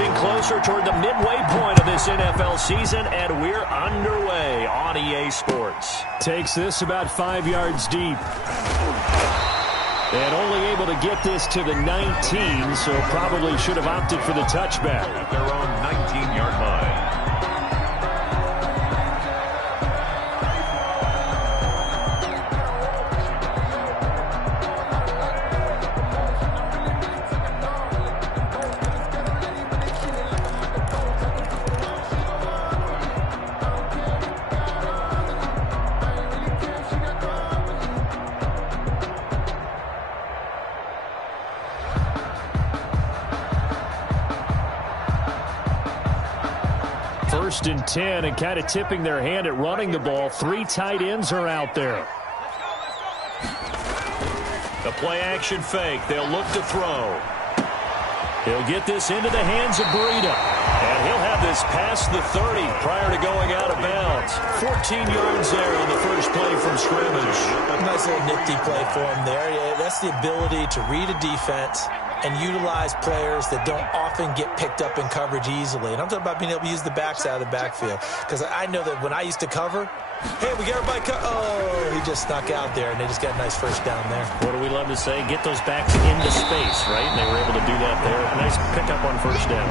inching closer toward the midway point of this NFL season, and we're underway on EA Sports. Takes this about 5 yards deep. And only able to get this to the 19, so probably should have opted for the touchback. At their own 19-yard line. First and 10, and kind of tipping their hand at running the ball. 3 tight ends are out there. The play-action fake. They'll look to throw. He'll get this into the hands of Breida. And he'll have this past the 30 prior to going out of bounds. 14 yards there on the first play from scrimmage. Nice little nifty play for him there. Yeah, that's the ability to read a defense and utilize players that don't often get picked up in coverage easily. And I'm talking about being able to use the backs out of the backfield. Because I know that when I used to cover, hey, we got everybody oh, he just snuck out there, and they just got a nice first down there. What do we love to say? Get those backs into space, right? And they were able to do that there. Nice pickup on first down.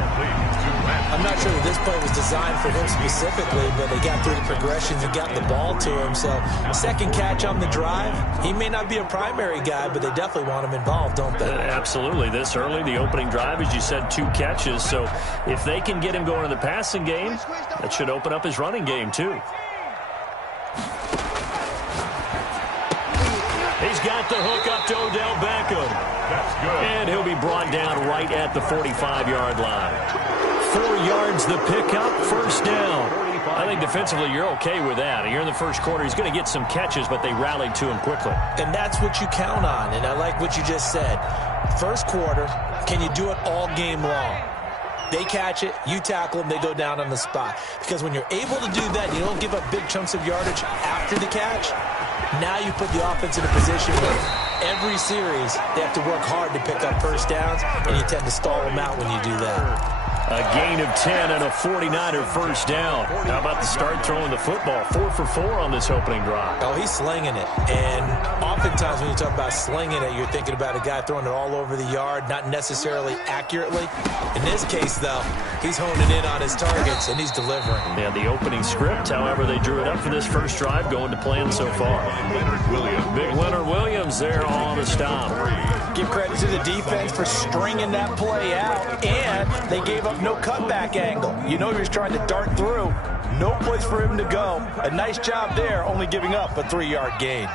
I'm not sure that this play was designed for him specifically, but they got through the progressions and got the ball to him. So, second catch on the drive. He may not be a primary guy, but they definitely want him involved, don't they? Absolutely. This early, the opening drive, as you said, 2 catches. So, if they can get him going in the passing game, that should open up his running game, too. He's got the hook up to Odell Beckham. That's good. And he'll be brought down right at the 45-yard line. 4 yards the pickup, first down. I think defensively you're okay with that. You're in the first quarter. He's going to get some catches, but they rallied to him quickly. And that's what you count on, and I like what you just said. First quarter, can you do it all game long? They catch it, you tackle them, they go down on the spot. Because when you're able to do that, you don't give up big chunks of yardage after the catch. Now you put the offense in a position where every series they have to work hard to pick up first downs, and you tend to stall them out when you do that. A gain of 10 and a 49er first down. How about the start throwing the football? 4 for 4 on this opening drive. Oh, he's slinging it. And oftentimes when you talk about slinging it, you're thinking about a guy throwing it all over the yard, not necessarily accurately. In this case, though, he's honing in on his targets, and he's delivering. Yeah, the opening script, however, they drew it up for this first drive, going to plan so far. Big Leonard Williams there on the stop. Give credit to the defense for stringing that play out, and they gave up no cutback angle. You know he was trying to dart through. No place for him to go. A nice job there, only giving up a 3-yard gain.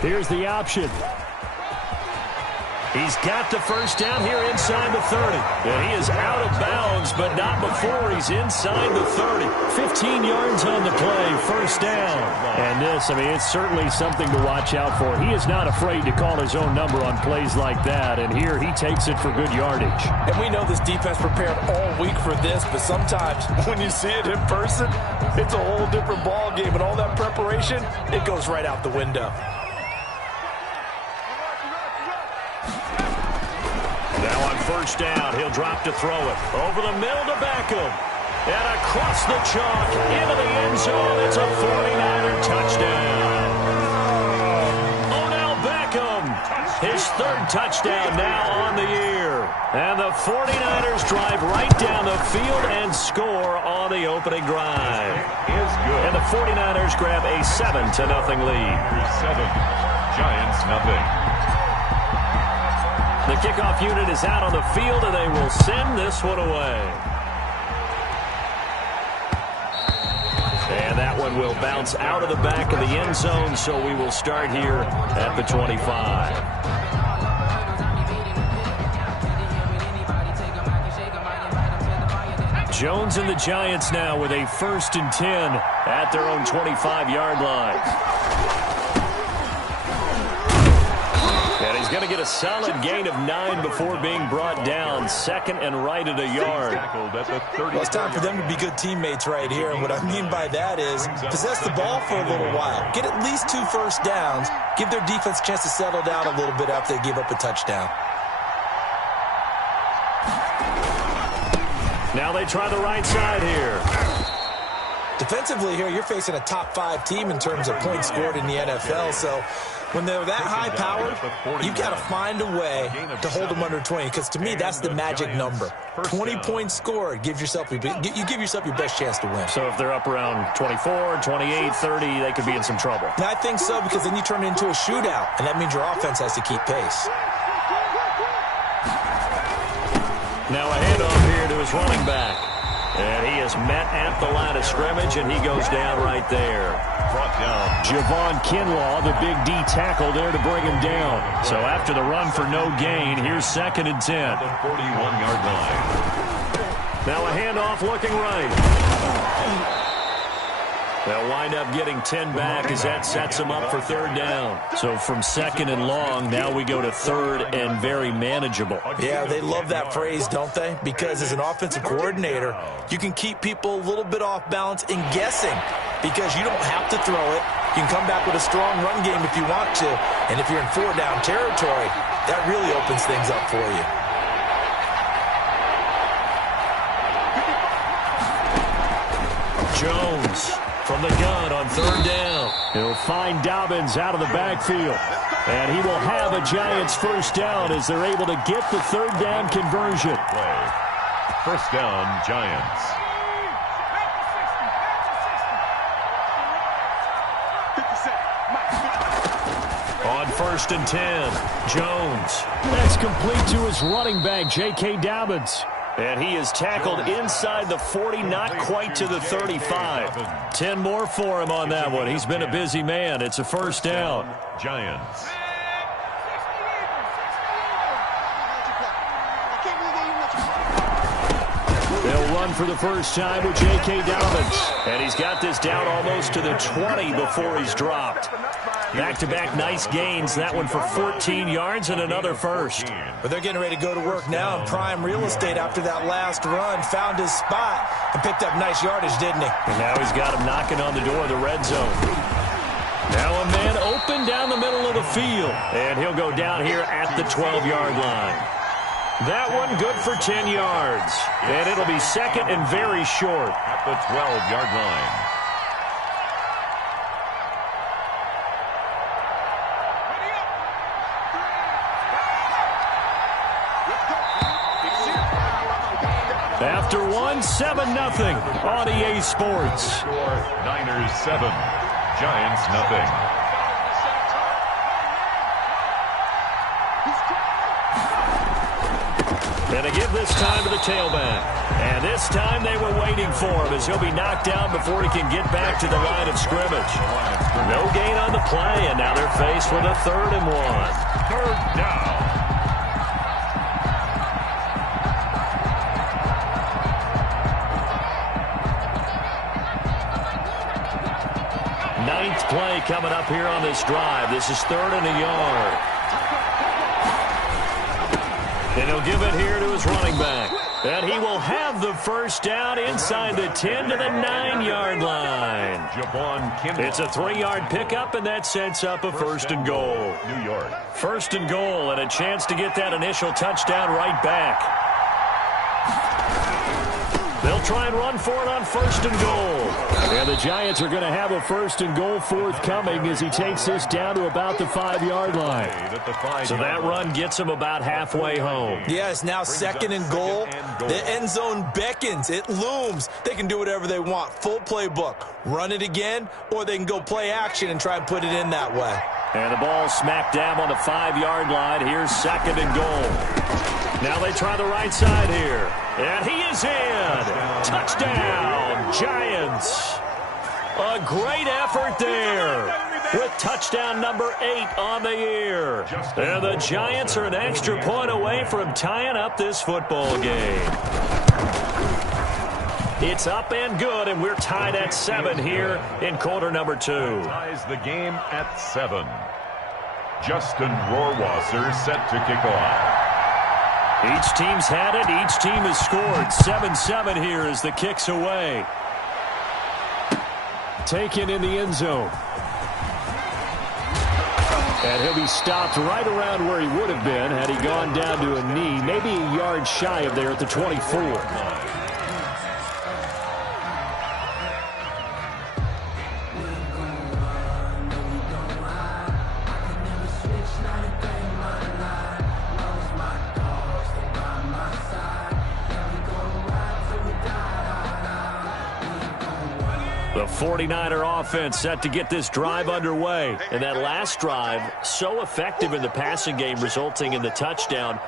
Here's the option. He's got the first down here inside the 30. And he is out of bounds, but not before he's inside the 30. 15 yards on the play, first down. And this, I mean, it's certainly something to watch out for. He is not afraid to call his own number on plays like that, and here he takes it for good yardage. And we know this defense prepared all week for this, but sometimes when you see it in person, it's a whole different ball game, and all that preparation, it goes right out the window. Now on first down, he'll drop to throw it. Over the middle to Beckham. And across the chalk, into the end zone. It's a 49er touchdown. Odell Beckham, his 3rd touchdown now on the year. And the 49ers drive right down the field and score on the opening drive. Is good. And the 49ers grab a 7-0 lead. 7, Giants nothing. The kickoff unit is out on the field, and they will send this one away. And that one will bounce out of the back of the end zone, so we will start here at the 25. Jones and the Giants now with a 1st and 10 at their own 25-yard line. And he's He's going to get a solid gain of 9 before being brought down. Second and right at a yard. Well, it's time for them to be good teammates right here. And what I mean by that is possess the ball for a little while. Get at least 2 first downs. Give their defense a chance to settle down a little bit after they give up a touchdown. Now they try the right side here. Defensively here, you're facing a top 5 team in terms of points scored in the NFL. So when they're that high-powered, you've got to find a way to hold them under 20. Because to me, that's the magic number. 20 points scored. You give yourself your best chance to win. So if they're up around 24, 28, 30, they could be in some trouble. And I think so, because then you turn it into a shootout, and that means your offense has to keep pace. Now a handoff here to his running back. And he is met at the line of scrimmage, and he goes down right there. Brought down. Javon Kinlaw, the big D tackle there to bring him down. So after the run for no gain, here's 2nd and 10. The 41-yard line. Now a handoff looking right. They'll wind up getting 10 back as that sets them up for 3rd down. So from 2nd and long, now we go to 3rd and very manageable. Yeah, they love that phrase, don't they? Because as an offensive coordinator, you can keep people a little bit off balance and guessing because you don't have to throw it. You can come back with a strong run game if you want to. And if you're in 4-down territory, that really opens things up for you. Jones from the gun on 3rd down. He'll find Dobbins out of the backfield. And he will have a Giants first down as they're able to get the 3rd down conversion. First down, Giants. On 1st and 10, Jones. That's complete to his running back, J.K. Dobbins. And he is tackled inside the 40, not quite to the 35. 10 more for him on that one. He's been a busy man. It's a first down. Giants. They'll run for the first time with J.K. Dobbins. And he's got this down almost to the 20 before he's dropped. Back-to-back nice gains. That one for 14 yards and another first. But they're getting ready to go to work now in prime real estate after that last run. Found his spot and picked up nice yardage, didn't he? And now he's got him knocking on the door of the red zone. Now a man open down the middle of the field. And he'll go down here at the 12-yard line. That one good for 10 yards. And it'll be 2nd and very short. At the 12-yard line. After one, 7-0 on EA Sports. Niners 7, Giants nothing. And they give this time to the tailback. And this time they were waiting for him as he'll be knocked down before he can get back to the line of scrimmage. No gain on the play, and now they're faced with a 3rd and 1. 3rd down. Ninth play coming up here on this drive. This is 3rd and a yard. And he'll give it here to his running back. And he will have the first down inside the 10 to the 9-yard line. It's a 3-yard pickup, and that sets up a 1st and goal. New York. 1st and goal, and a chance to get that initial touchdown right back. They'll try and run for it on 1st and goal. And the Giants are going to have a 1st and goal forthcoming as he takes this down to about the 5-yard line. So that run gets him about halfway home. Yeah, it's now 2nd and goal. The end zone beckons. It looms. They can do whatever they want. Full playbook. Run it again, or they can go play action and try and put it in that way. And the ball smacked down on the 5-yard line. Here's 2nd and goal. Now they try the right side here. And he is in. Touchdown, Giants. A great effort there with touchdown number 8 on the year. And the Giants are an extra point away from tying up this football game. It's up and good, and we're tied at 7 here in quarter number 2. Ties the game at 7. Justin Rohrwasser set to kick off. Each team's had it. Each team has scored. 7-7 here as the kick's away. Taken in the end zone. And he'll be stopped right around where he would have been had he gone down to a knee, maybe a yard shy of there at the 24. The 49er offense set to get this drive underway. And that last drive, so effective in the passing game, resulting in the touchdown.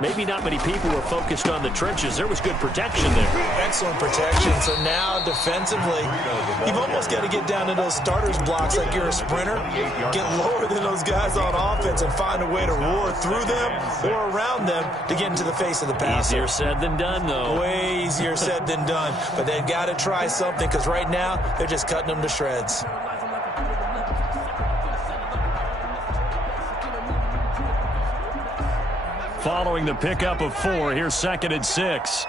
Maybe not many people were focused on the trenches. There was good protection there. Excellent protection. So now, defensively, you've almost got to get down to those starters blocks like you're a sprinter. Get lower than those guys on offense and find a way to roar through them or around them to get into the face of the passer. Easier said than done, though. Way easier said than done. But they've got to try something because right now, they're just cutting them to shreds. Following the pickup of 4, here's 2nd and 6.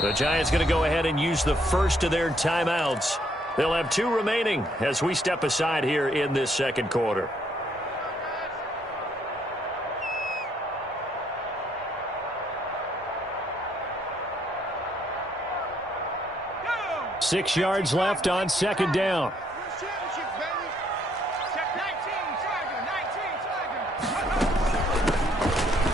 The Giants going to go ahead and use the first of their timeouts. They'll have 2 remaining as we step aside here in this second quarter. Go! 6 yards left on 2nd down.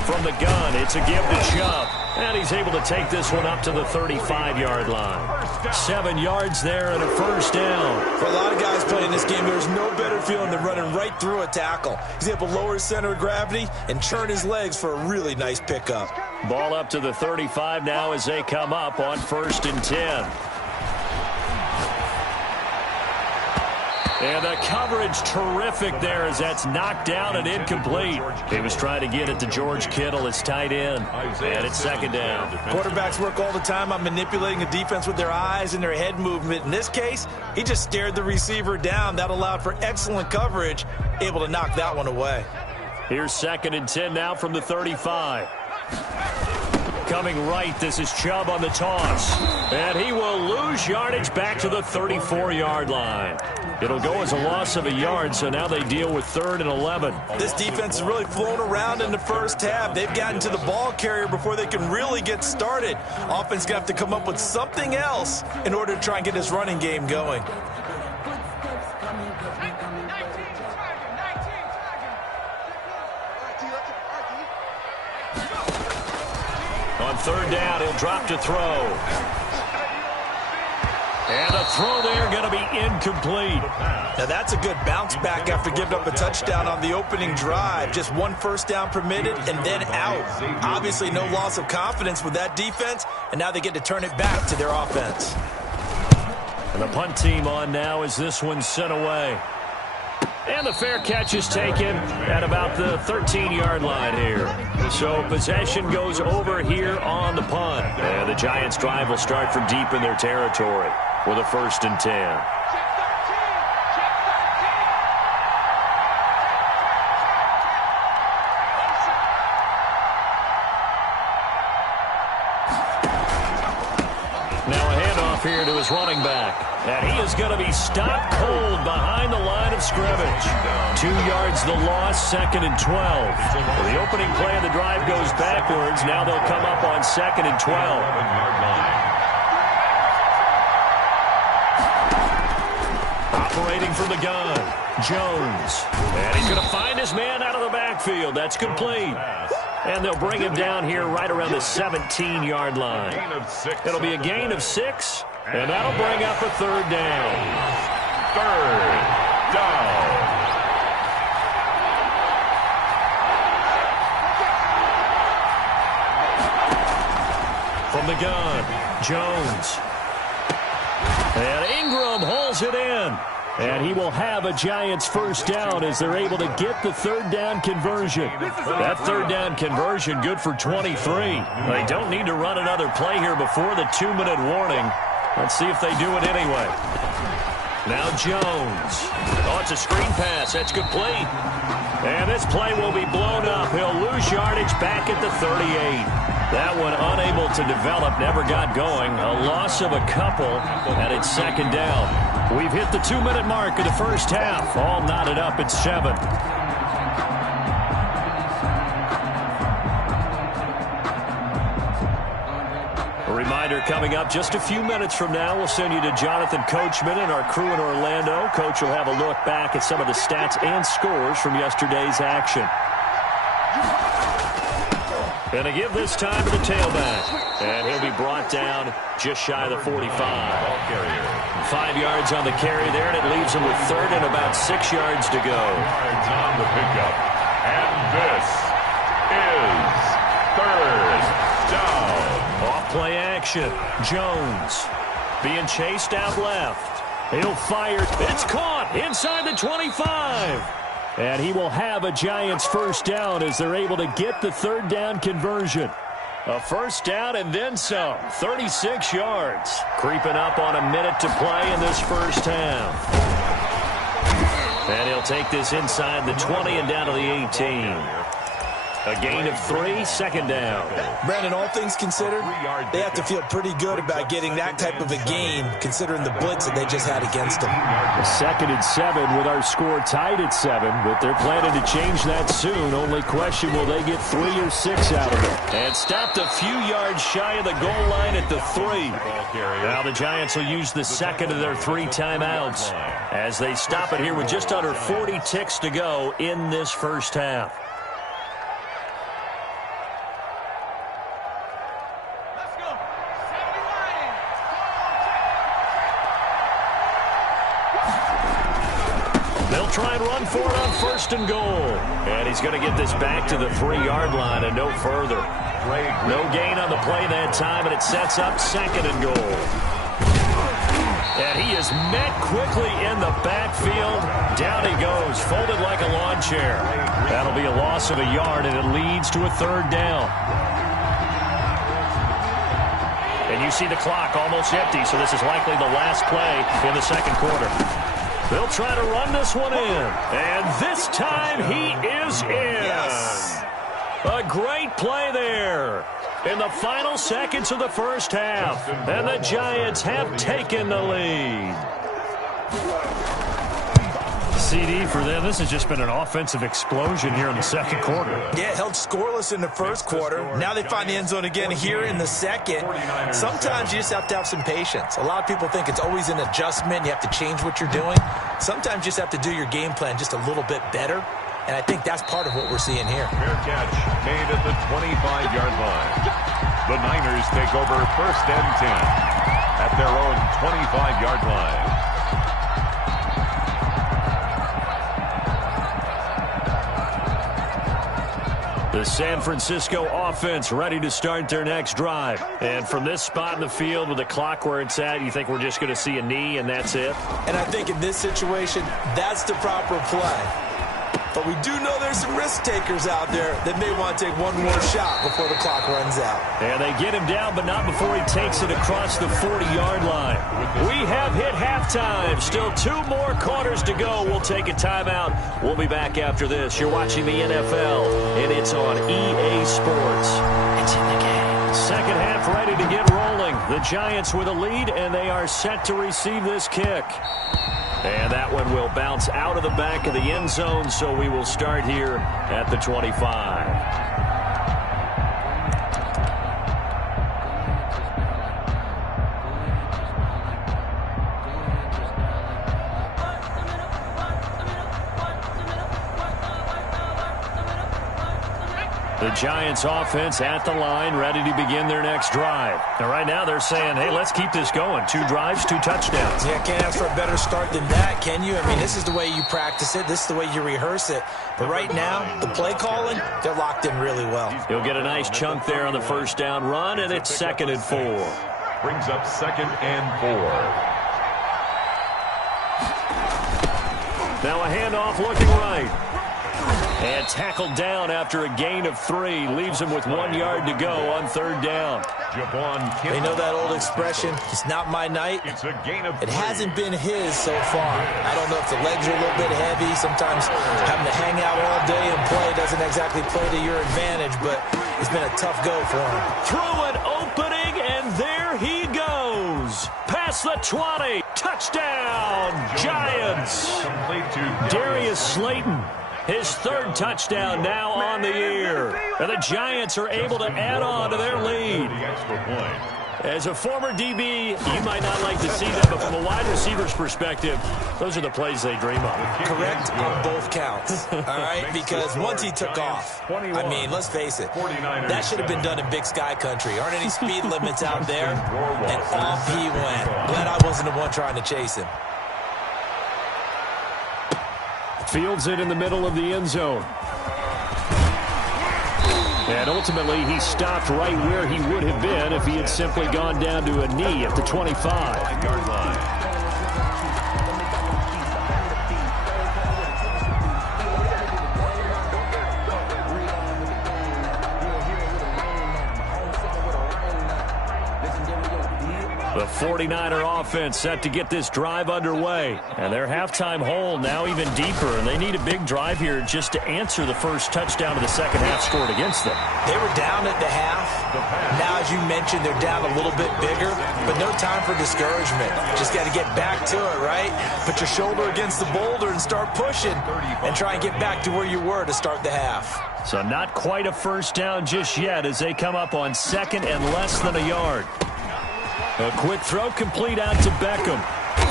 From the gun, it's a give to Chubb. And he's able to take this one up to the 35-yard line. 7 yards there and a first down. For a lot of guys playing this game, there's no better feeling than running right through a tackle. He's able to lower his center of gravity and churn his legs for a really nice pickup. Ball up to the 35 now as they come up on 1st and 10. And the coverage terrific there as that's knocked down and incomplete. He was trying to get it to George Kittle. It's tight end. And it's 2nd down. Quarterbacks work all the time on manipulating a defense with their eyes and their head movement. In this case, he just stared the receiver down. That allowed for excellent coverage, able to knock that one away. Here's 2nd and 10 now from the 35. Coming right, this is Chubb on the toss. And he will lose yardage back to the 34-yard line. It'll go as a loss of a yard, so now they deal with 3rd and 11. This defense has really flown around in the first half. They've gotten to the ball carrier before they can really get started. Offense going to have to come up with something else in order to try and get this running game going. On 3rd down, he'll drop to throw. And a throw there going to be incomplete. Now that's a good bounce back after giving up a touchdown on the opening drive. Just 1 first down permitted and then out. Obviously no loss of confidence with that defense, and now they get to turn it back to their offense. And the punt team on now as this one's sent away. And the fair catch is taken at about the 13-yard line here. So possession goes over here on the punt. And the Giants' drive will start from deep in their territory with a 1st and 10. Here to his running back. And he is going to be stopped cold behind the line of scrimmage. 2 yards the loss, 2nd and 12. Well, the opening play of the drive goes backwards. Now they'll come up on 2nd and 12. Operating from the gun, Jones. And he's going to find his man out of the backfield. That's complete. And they'll bring him down here right around the 17-yard line. It'll be a gain of 6, and that'll bring up a 3rd down. 3rd down. From the gun, Jones. And Ingram hauls it in. And he will have a Giants first down as they're able to get the 3rd down conversion. That 3rd down conversion good for 23. They don't need to run another play here before the 2-minute warning. Let's see if they do it anyway. Now Jones. Oh, it's a screen pass. That's complete. And this play will be blown up. He'll lose yardage back at the 38. That one unable to develop, never got going. A loss of a couple, and it's second down. We've hit the 2-minute mark of the first half. All knotted up at 7. A reminder coming up just a few minutes from now. We'll send you to Jonathan Coachman and our crew in Orlando. Coach will have a look back at some of the stats and scores from yesterday's action. And to give this time to the tailback. And he'll be brought down just shy of the 45. 5 yards on the carry there, and it leaves him with third and about 6 yards to go. Yards on the pickup. And this is third down. Off-play action. Jones being chased out left. He'll fire. It's caught inside the 25. And he will have a Giants first down as they're able to get the third down conversion. A first down and then some. 36 yards. Creeping up on a minute to play in this first half. And he'll take this inside the 20 and down to the 18. A gain of 3, second down. Brandon, all things considered, they have to feel pretty good about getting that type of a gain, considering the blitz that they just had against them. 2nd and 7 with our score tied at 7, but they're planning to change that soon. Only question, will they get 3 or 6 out of it? And stopped a few yards shy of the goal line at the 3. Now the Giants will use the second of their 3 timeouts as they stop it here with just under 40 ticks to go in this first half. Try and run for it on 1st and goal. And he's going to get this back to the 3-yard line and no further. No gain on the play that time, and it sets up 2nd and goal. And he is met quickly in the backfield. Down he goes, folded like a lawn chair. That'll be a loss of a yard, and it leads to a 3rd down. And you see the clock almost empty, so this is likely the last play in the second quarter. They'll try to run this one in. And this time he is in. Yes. A great play there in the final seconds of the first half. And the Giants have taken the lead. CD for them. This has just been an offensive explosion here in the second quarter. Yeah, held scoreless in the first quarter. Now they find the end zone again here in the second. Sometimes you just have to have some patience. A lot of people think it's always an adjustment. You have to change what you're doing. Sometimes you just have to do your game plan just a little bit better. And I think that's part of what we're seeing here. Fair catch made at the 25-yard line. The Niners take over 1st and 10 at their own 25-yard line. The San Francisco offense ready to start their next drive. And from this spot in the field with the clock where it's at, you think we're just going to see a knee and that's it? And I think in this situation, that's the proper play. But we do know there's some risk takers out there that may want to take one more shot before the clock runs out. And they get him down, but not before he takes it across the 40-yard line. We have hit halftime. Still 2 more quarters to go. We'll take a timeout. We'll be back after this. You're watching the NFL, and it's on EA Sports. It's in the game. Second half ready to get rolling. The Giants with a lead, and they are set to receive this kick. And that one will bounce out of the back of the end zone, so we will start here at the 25. The Giants offense at the line, ready to begin their next drive. And right now they're saying, hey, let's keep this going. 2 drives, 2 touchdowns. Yeah, can't ask for a better start than that, can you? I mean, this is the way you practice it. This is the way you rehearse it. But right now, the play calling, they're locked in really well. He'll get a nice chunk there on the first down run, and it's 2nd and 4. Brings up 2nd and 4. Now a handoff looking right. And tackled down after a gain of 3. Leaves him with 1 yard to go on 3rd down. You know that old expression, it's not my night? It's a gain of 3. It hasn't been his so far. I don't know if the legs are a little bit heavy. Sometimes having to hang out all day and play doesn't exactly play to your advantage, but it's been a tough go for him. Through an opening, and there he goes. Past the 20. Touchdown, Giants. Darius Slayton, his 3rd touchdown now on the year. And the Giants are able to add on to their lead. As a former DB, you might not like to see that, but from a wide receiver's perspective, those are the plays they dream of. Correct on both counts, all right? Because once he took off, I mean, let's face it, that should have been done in Big Sky Country. Aren't any speed limits out there? And off he went. Glad I wasn't the one trying to chase him. Fields it in the middle of the end zone. And ultimately, he stopped right where he would have been if he had simply gone down to a knee at the 25-yard line. The 49er offense set to get this drive underway. And their halftime hole now even deeper. And they need a big drive here just to answer the first touchdown of the second half scored against them. They were down at the half. Now, as you mentioned, they're down a little bit bigger. But no time for discouragement. Just got to get back to it, right? Put your shoulder against the boulder and start pushing. And try and get back to where you were to start the half. So not quite a first down just yet as they come up on 2nd and less than a yard. A quick throw complete out to Beckham.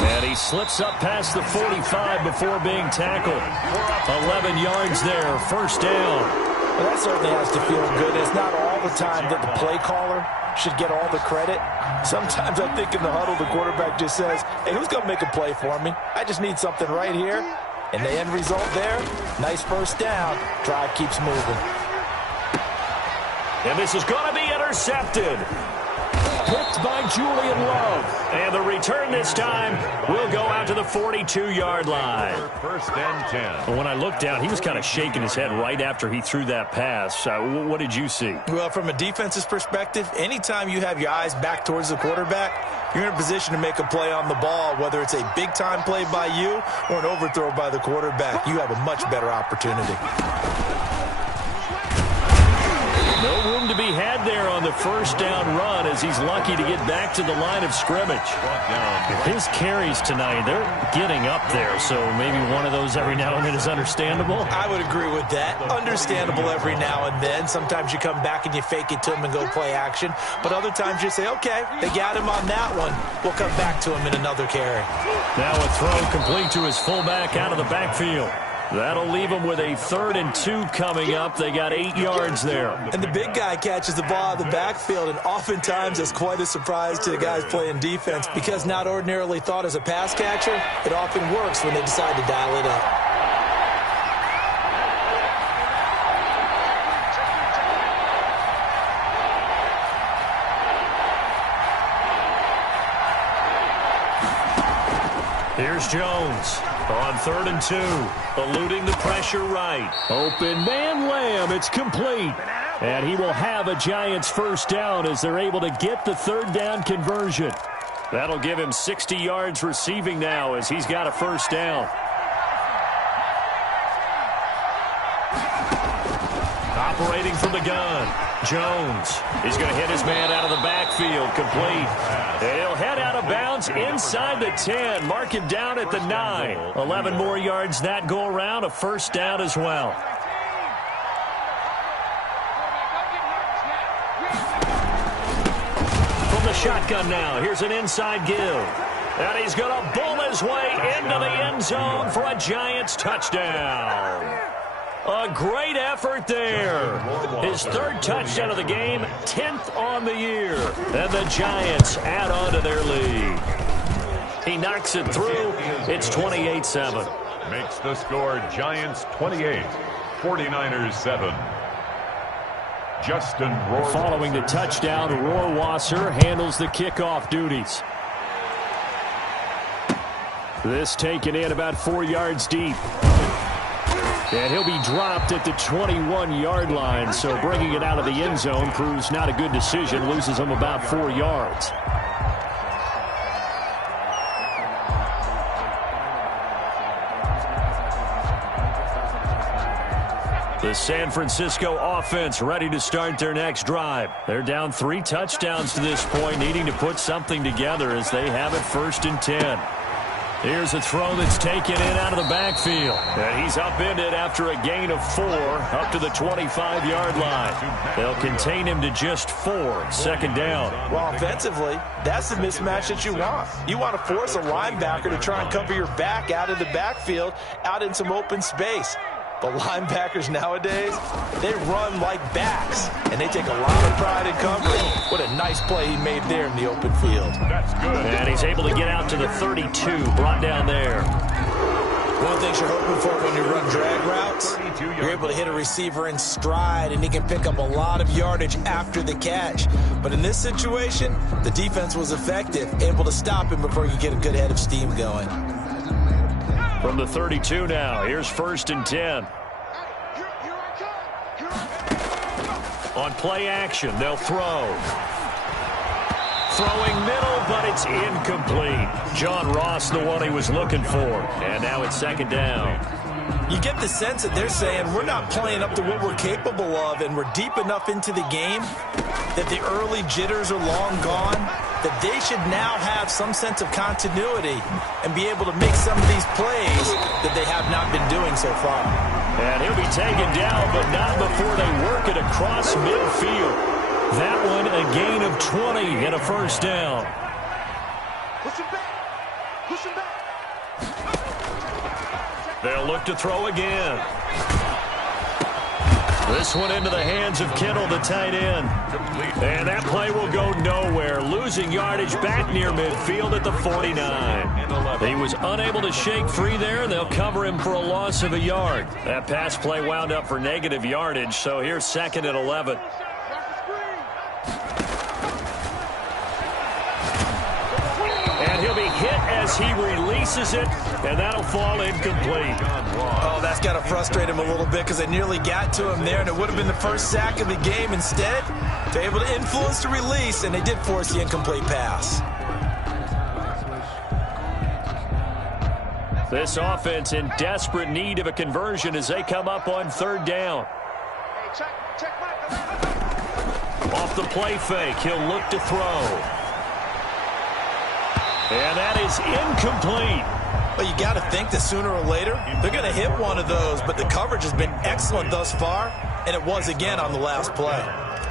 And he slips up past the 45 before being tackled. 11 yards there, first down. Well, that certainly has to feel good. It's not all the time that the play caller should get all the credit. Sometimes I think in the huddle, the quarterback just says, hey, who's going to make a play for me? I just need something right here. And the end result there, nice first down. Drive keeps moving. And this is going to be intercepted. Picked by Julian Love. And the return this time will go out to the 42-yard line. First and 10. When I looked down, he was kind of shaking his head right after he threw that pass. What did you see? Well, from a defense's perspective, anytime you have your eyes back towards the quarterback, you're in a position to make a play on the ball, whether it's a big-time play by you or an overthrow by the quarterback. You have a much better opportunity. No room to be had there on the first down run as he's lucky to get back to the line of scrimmage. His carries tonight, they're getting up there, so maybe one of those every now and then is understandable. I would agree with that. Understandable every now and then. Sometimes you come back and you fake it to him and go play action. But other times you say, okay, they got him on that one. We'll come back to him in another carry. Now a throw complete to his fullback out of the backfield. That'll leave them with a 3rd and 2 coming up. They got 8 yards there. And the big guy catches the ball out of the backfield, and oftentimes it's quite a surprise to the guys playing defense because not ordinarily thought as a pass catcher, it often works when they decide to dial it up. Here's Jones on 3rd and 2, eluding the pressure right. Open man Lamb, it's complete. And he will have a Giants first down as they're able to get the 3rd down conversion. That'll give him 60 yards receiving now as he's got a first down. Operating from the gun, Jones. He's going to hit his man out of the backfield, complete. And he'll head out of bounds inside the 10. Mark him down at the 9. 11 more yards that go around, a first down as well. From the shotgun now, here's an inside give. And he's going to bull his way into the end zone for a Giants touchdown. A great effort there. His 3rd touchdown of the game, 10th on the year. And the Giants add on to their lead. He knocks it through. It's 28-7. Makes the score Giants 28, 49ers 7. Justin Rohrwasser. Following the touchdown, Rohrwasser handles the kickoff duties. This taken in about 4 yards deep. And he'll be dropped at the 21-yard line, so bringing it out of the end zone proves not a good decision, loses him about 4 yards. The San Francisco offense ready to start their next drive. They're down 3 touchdowns to this point, needing to put something together as they have it 1st and 10. Here's a throw that's taken in out of the backfield. And he's upended after a gain of 4 up to the 25-yard line. They'll contain him to just 4, 2nd down. Well, offensively, that's the mismatch that you want. You want to force a linebacker to try and cover your back out of the backfield, out in some open space. But linebackers nowadays, they run like backs, and they take a lot of pride in covering. What a nice play he made there in the open field. That's good. And he's able to get out to the 32, brought down there. One of the things you're hoping for when you run drag routes, you're able to hit a receiver in stride, and he can pick up a lot of yardage after the catch. But in this situation, the defense was effective, able to stop him before you get a good head of steam going. From the 32 now, here's 1st and 10. On play action, they'll throw. Throwing middle, but it's incomplete. John Ross, the one he was looking for. And now it's 2nd down. You get the sense that they're saying we're not playing up to what we're capable of, and we're deep enough into the game that the early jitters are long gone, that they should now have some sense of continuity and be able to make some of these plays that they have not been doing so far. And he'll be taken down, but not before they work it across midfield. That one a gain of 20 and a 1st down. Push him back. Push him back. They'll look to throw again. This one into the hands of Kittle, the tight end. And that play will go nowhere. Losing yardage back near midfield at the 49. He was unable to shake free there, and they'll cover him for a loss of a yard. That pass play wound up for negative yardage, so here's 2nd and 11. And he'll be hit as he releases it, and that'll fall incomplete. Oh, that's got to frustrate him a little bit because they nearly got to him there, and it would have been the first sack of the game. Instead, they're able to influence the release, and they did force the incomplete pass. This offense in desperate need of a conversion as they come up on 3rd down. Off the play fake, he'll look to throw. And that is incomplete. Well, you got to think that sooner or later, they're going to hit one of those, but the coverage has been excellent thus far, and it was again on the last play.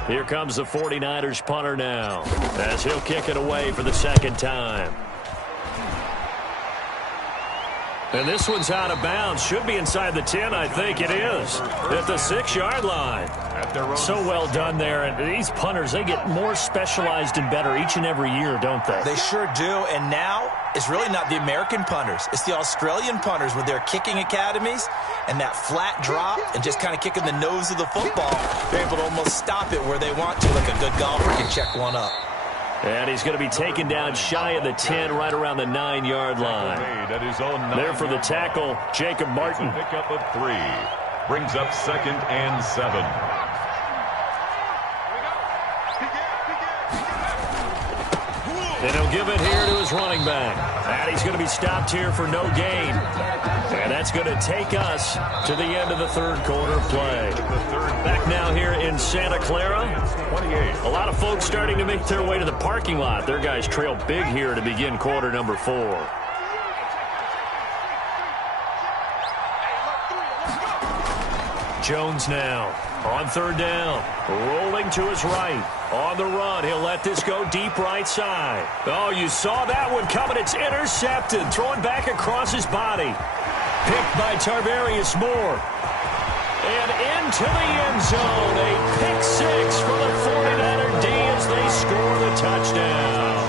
Here comes the 49ers punter now, as he'll kick it away for the 2nd time. And this one's out of bounds. Should be inside the 10, I think it is. At the 6-yard line. So well done there. And these punters, they get more specialized and better each and every year, don't they? They sure do. And now, it's really not the American punters. It's the Australian punters with their kicking academies and that flat drop and just kind of kicking the nose of the football. They're able to almost stop it where they want to, like a good golfer can check one up. And he's going to be taken down shy of the 10, right around the 9-yard line. There for the tackle, Jacob Martin. Pick up of 3. Brings up 2nd and 7. And he'll give it here to his running back. And he's going to be stopped here for no gain. And that's going to take us to the end of the 3rd quarter play. Back now here in Santa Clara. 28. A lot of folks starting to make their way to the parking lot. Their guys trail big here to begin quarter number 4. Jones now on 3rd down. Rolling to his right. On the run, he'll let this go deep right side. Oh, you saw that one coming. It's intercepted. Throwing back across his body. Picked by Tarvarius Moore. And into the end zone. A pick 6 for the 49er D as they score the touchdown.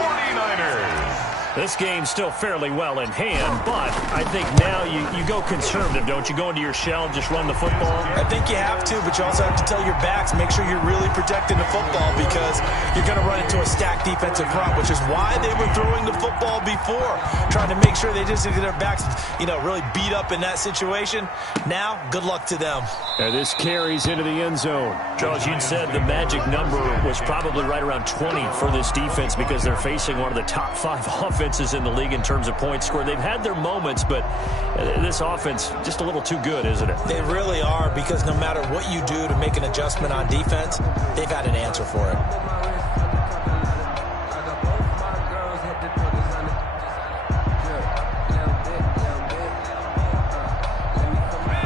49ers. This game's still fairly well in hand, but I think now you go conservative, don't you? Go into your shell and just run the football? I think you have to, but you also have to tell your backs, make sure you're really protecting the football because you're going to run into a stacked defensive front, which is why they were throwing the football before, trying to make sure they just get their backs, really beat up in that situation. Now, good luck to them. And this carries into the end zone. Charles, you'd said the magic number was probably right around 20 for this defense because they're facing one of the top 5 offenses in the league in terms of points scored. They've had their moments, but this offense just a little too good, isn't it? They really are, because no matter what you do to make an adjustment on defense, they've got an answer for it.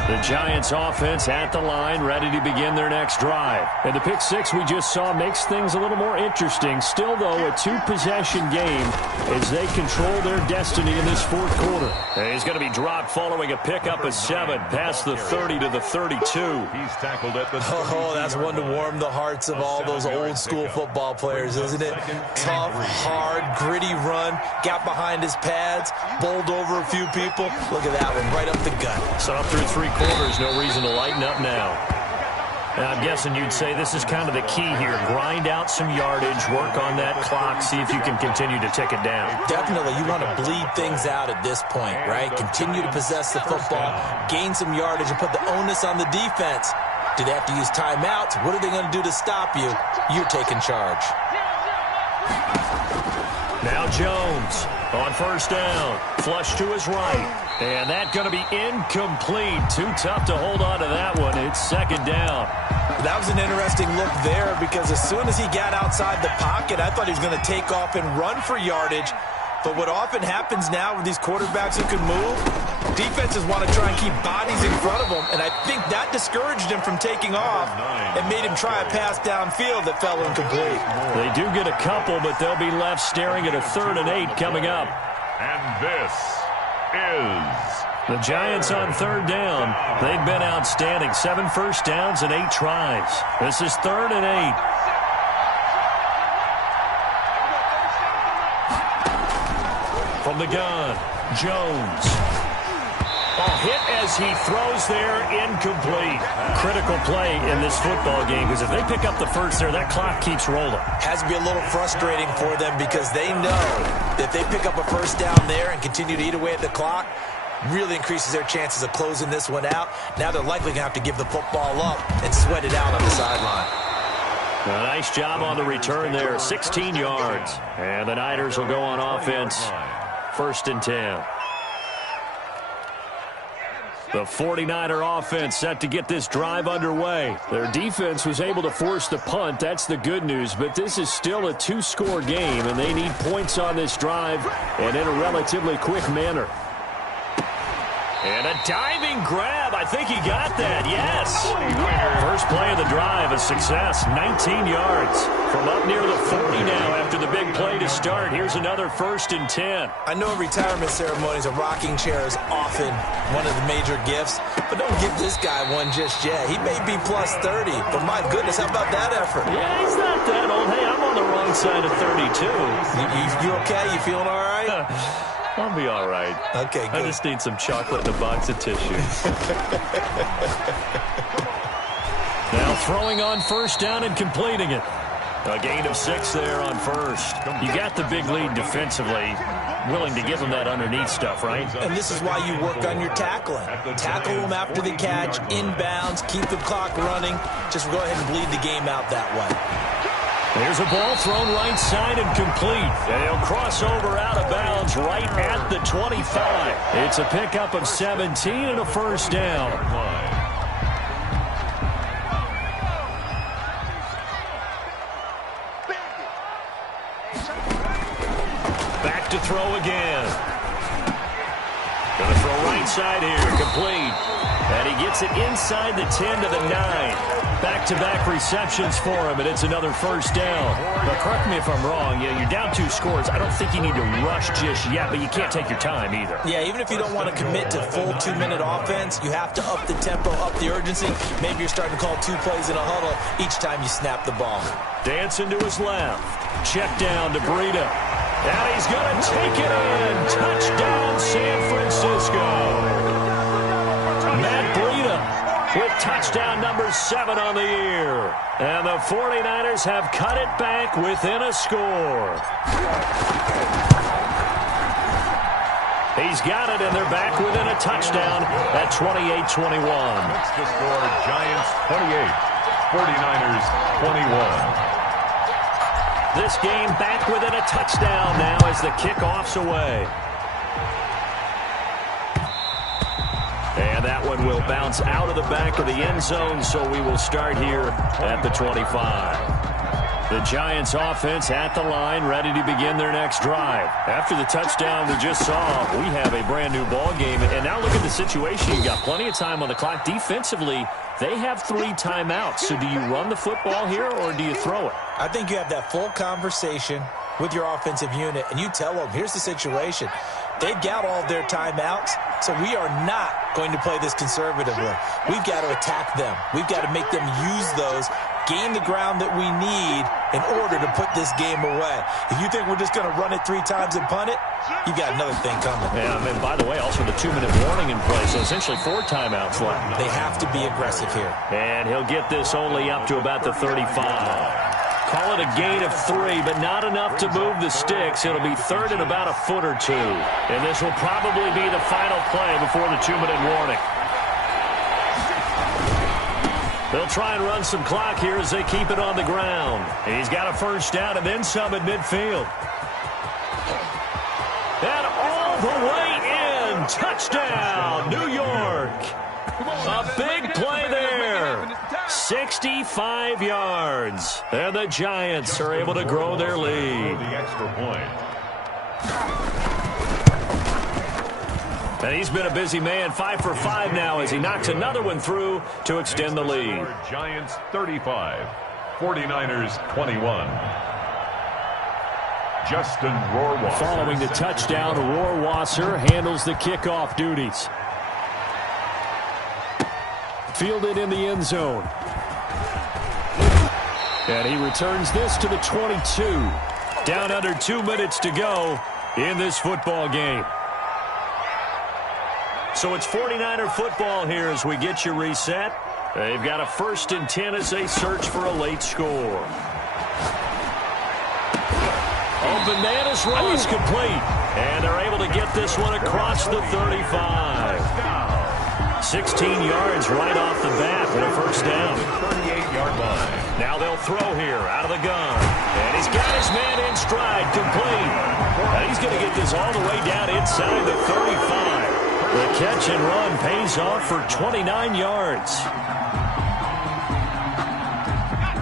The Giants offense at the line, ready to begin their next drive. And the pick six we just saw makes things a little more interesting. Still, though, a 2-possession game as they control their destiny in this fourth quarter. And he's going to be dropped following a pickup of 7 past the 30 to the 32. He's tackled at the that's one to warm the hearts of all those old-school football players, isn't it? Tough, hard, gritty run, got behind his pads, bowled over a few people. Look at that one, right up the gut. So up through 3 quarters, no reason to lighten up now. And I'm guessing you'd say this is kind of the key here. Grind out some yardage, work on that clock, see if you can continue to tick it down. Definitely. You want to bleed things out at this point, right? Continue to possess the football, gain some yardage, and put the onus on the defense. Do they have to use timeouts? What are they going to do to stop you? You're taking charge. Now Jones on first down. Flush to his right. And that's going to be incomplete. Too tough to hold on to that one. It's second down. That was an interesting look there because as soon as he got outside the pocket, I thought he was going to take off and run for yardage. But what often happens now with these quarterbacks who can move, defenses want to try and keep bodies in front of them. And I think that discouraged him from taking off and made him try a pass downfield that fell incomplete. They do get a couple, but they'll be left staring at a 3rd and 8 coming up. And this is the Giants on 3rd down. They've been outstanding. 7 first downs and 8 tries. This is 3rd and 8. From the gun, Jones. Hit as he throws there, incomplete. Critical play in this football game because if they pick up the first there, that clock keeps rolling. Has to be a little frustrating for them because they know that if they pick up a first down there and continue to eat away at the clock, really increases their chances of closing this one out. Now they're likely going to have to give the football up and sweat it out on the sideline. A nice job on the return there, 16 yards. And the Niners will go on offense, 1st and 10. The 49er offense set to get this drive underway. Their defense was able to force the punt. That's the good news. But this is still a 2-score game, and they need points on this drive and in a relatively quick manner. And a diving grab. I think he got that. Yes. First play of the drive, a success. 19 yards from up near the 40 now after the big play to start. Here's another 1st and 10. I know retirement ceremonies, a rocking chair is often one of the major gifts, but don't give this guy one just yet. He may be plus 30, but my goodness, how about that effort? Yeah, he's not that old. Hey, I'm on the wrong side of 32. You okay? You feeling all right? I'll be all right. Okay, good. I just need some chocolate and a box of tissues. Now throwing on first down and completing it. A gain of 6 there on first. You got the big lead defensively. Willing to give them that underneath stuff, right? And this is why you work on your tackling. Tackle them after the catch, inbounds, keep the clock running. Just go ahead and bleed the game out that way. There's a ball thrown right side and complete. And he'll cross over out of bounds right at the 25. It's a pickup of 17 and a first down. Back to throw again. Gonna throw right side here, complete. And he gets it inside the 10 to the 9. Back-to-back receptions for him, and it's another first down. But correct me if I'm wrong. Yeah, you're down 2 scores. I don't think you need to rush just yet, but you can't take your time either. Yeah, even if you don't want to commit to full 2-minute offense, you have to up the tempo, up the urgency. Maybe you're starting to call 2 plays in a huddle each time you snap the ball. Dancing to his left. Check down to Breida. And he's going to take it in. Touchdown, San Francisco. Matt Breida with touchdown number 7 on the year. And the 49ers have cut it back within a score. He's got it, and they're back within a touchdown at 28-21. That's the score. Giants 28, 49ers 21. This game back within a touchdown now as the kickoff's away. And that one will bounce out of the back of the end zone, so we will start here at the 25. The Giants offense at the line, ready to begin their next drive. After the touchdown we just saw, we have a brand new ball game. And now look at the situation. You've got plenty of time on the clock. Defensively, they have 3 timeouts. So do you run the football here or do you throw it? I think you have that full conversation with your offensive unit, and you tell them, here's the situation. They've got all their timeouts, so we are not going to play this conservatively. We've got to attack them. We've got to make them use those, gain the ground that we need in order to put this game away. If you think we're just going to run it 3 times and punt it, you got another thing coming. Yeah, and by the way, also the 2-minute warning in play, so essentially 4 timeouts left. They have to be aggressive here. And he'll get this only up to about the 35. Call it a gain of 3, but not enough to move the sticks. It'll be 3rd and about a foot or 2. And this will probably be the final play before the 2-minute warning. They'll try and run some clock here as they keep it on the ground. He's got a first down and then some at midfield. And all the way in. Touchdown, New York. A big play there. 65 yards. And the Giants are able to grow their lead. The extra point. And he's been a busy man, 5 for 5 now as he knocks another one through to extend the lead. Giants 35, 49ers 21. Justin Rohrwasser. Following the touchdown, Rohrwasser handles the kickoff duties. Fielded in the end zone. And he returns this to the 22. Down under 2 minutes to go in this football game. So it's 49er football here as we get you reset. They've got a 1st and 10 as they search for a late score. Oh, bananas run is complete. And they're able to get this one across the 35. 16 yards right off the bat for a first down. 38-yard line. Now they'll throw here out of the gun. And he's got his man in stride, complete. And he's going to get this all the way down inside the 35. The catch and run pays off for 29 yards.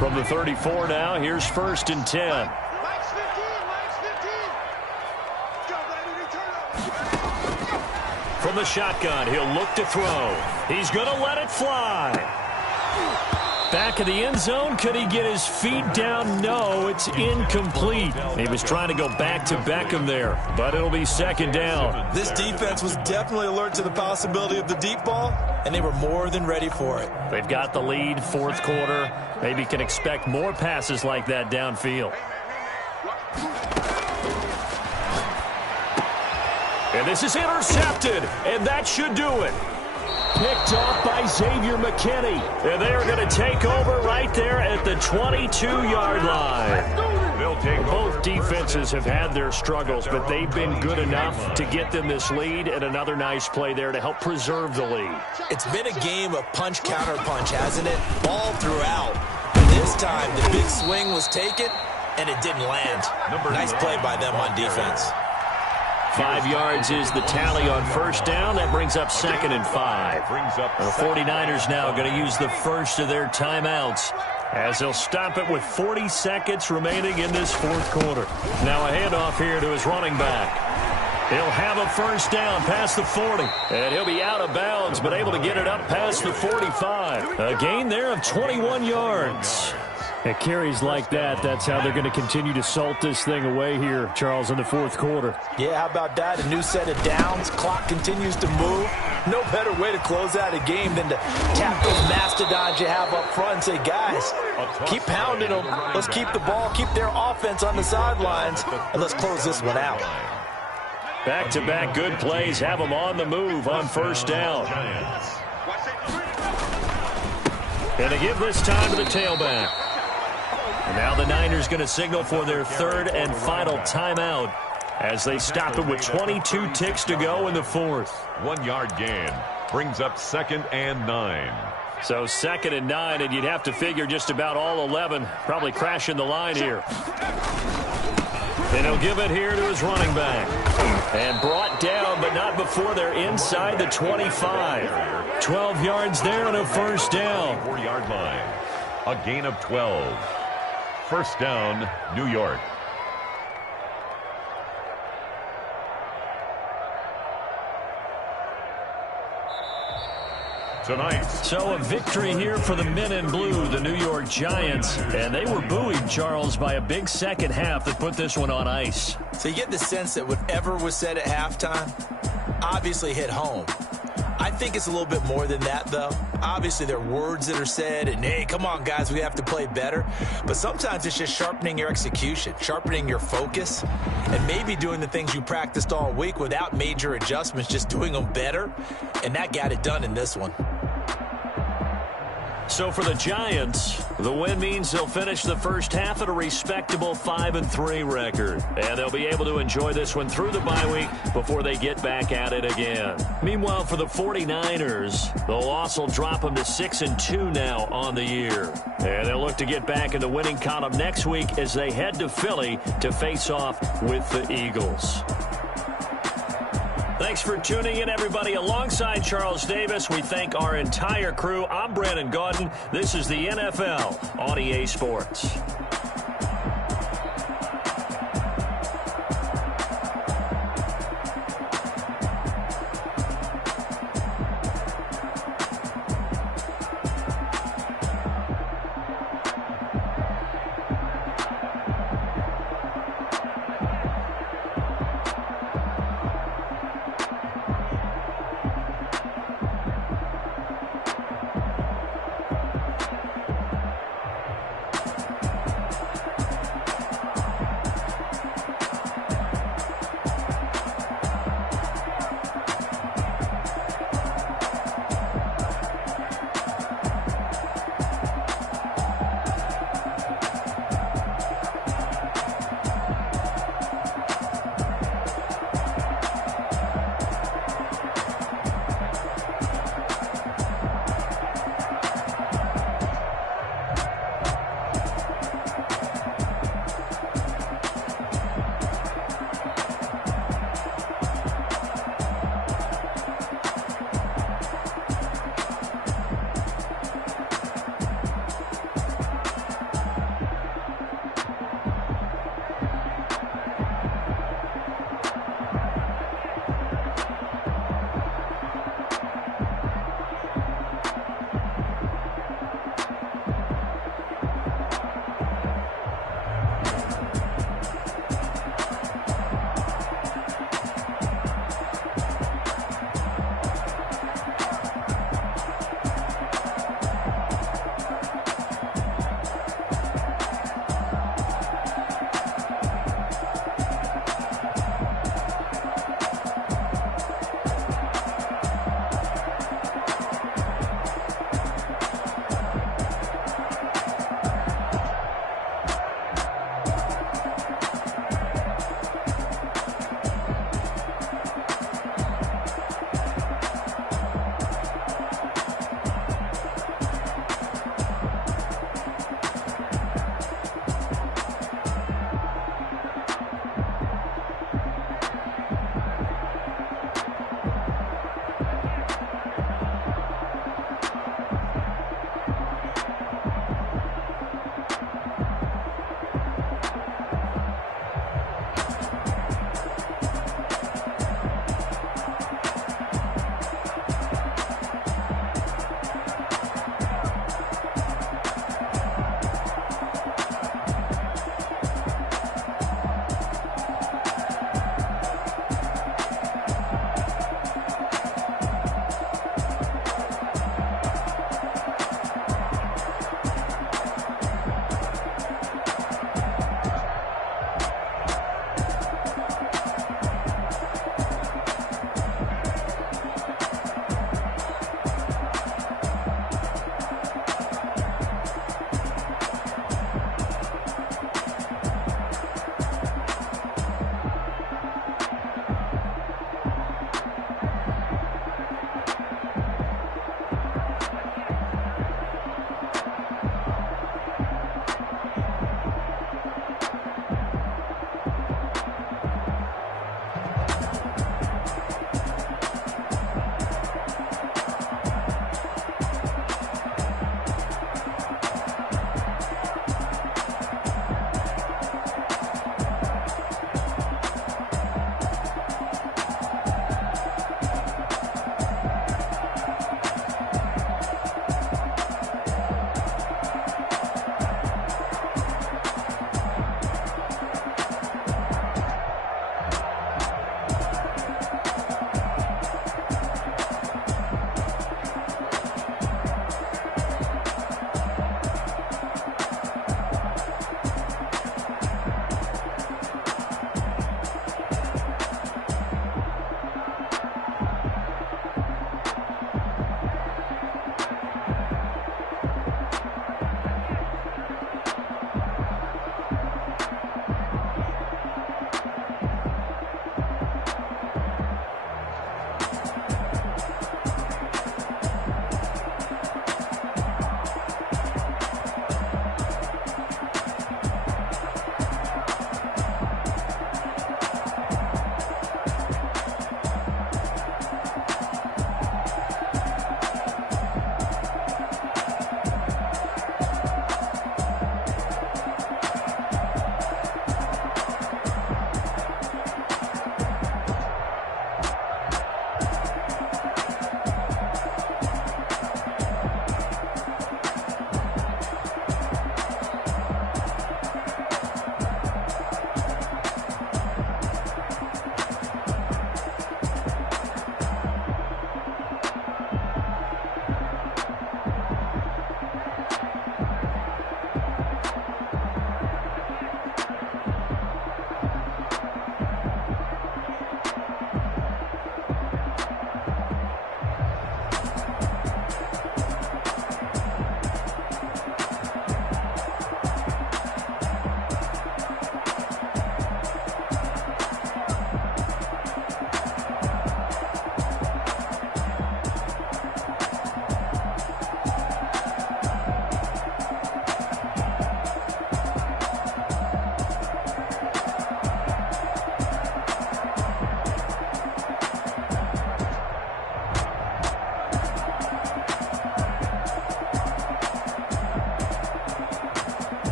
From the 34 now, here's 1st and 10. From the shotgun, he'll look to throw. He's going to let it fly. Back of the end zone, could he get his feet down? No, it's incomplete. He was trying to go back to Beckham there, but it'll be 2nd down. This defense was definitely alert to the possibility of the deep ball, and they were more than ready for it. They've got the lead, 4th quarter. Maybe can expect more passes like that downfield. And this is intercepted, and that should do it. Picked off by Xavier McKinney. And they are going to take over right there at the 22-yard line. Both defenses have had their struggles, but they've been good enough to get them this lead, and another nice play there to help preserve the lead. It's been a game of punch-counter-punch, hasn't it? All throughout. This time, the big swing was taken, and it didn't land. Nice play by them on defense. 5 yards is the tally on first down. That brings up 2nd and 5. The 49ers now going to use the first of their timeouts as they'll stop it with 40 seconds remaining in this 4th quarter. Now a handoff here to his running back. He'll have a first down past the 40. And he'll be out of bounds, but able to get it up past the 45. A gain there of 21 yards. At carries like that, that's how they're going to continue to salt this thing away here, Charles, in the fourth quarter. Yeah, how about that? A new set of downs. Clock continues to move. No better way to close out a game than to tap those mastodons you have up front and say, guys, keep pounding them. Let's keep the ball, keep their offense on the sidelines, and let's close this one out. Back-to-back good plays have them on the move on first down. And they give this time to the tailback. And now the Niners going to signal for their third and final timeout as they stop it with 22 ticks to go in the fourth. 1 yard gain brings up 2nd and 9. So 2nd and 9, and you'd have to figure just about all 11 probably crashing the line here. And he'll give it here to his running back. And brought down, but not before they're inside the 25. 12 yards there on a first down. 4-yard line. A gain of 12. First down, New York. Tonight. So a victory here for the men in blue, the New York Giants. And they were buoyed, Charles, by a big second half that put this one on ice. So you get the sense that whatever was said at halftime obviously hit home. I think it's a little bit more than that, though. Obviously, there are words that are said, and, hey, come on, guys, we have to play better. But sometimes it's just sharpening your execution, sharpening your focus, and maybe doing the things you practiced all week without major adjustments, just doing them better. And that got it done in this one. So for the Giants, the win means they'll finish the first half at a respectable 5-3 record. And they'll be able to enjoy this one through the bye week before they get back at it again. Meanwhile, for the 49ers, the loss will drop them to 6-2 now on the year. And they'll look to get back in the winning column next week as they head to Philly to face off with the Eagles. Thanks for tuning in, everybody. Alongside Charles Davis, we thank our entire crew. I'm Brandon Gaudin. This is the NFL on EA Sports.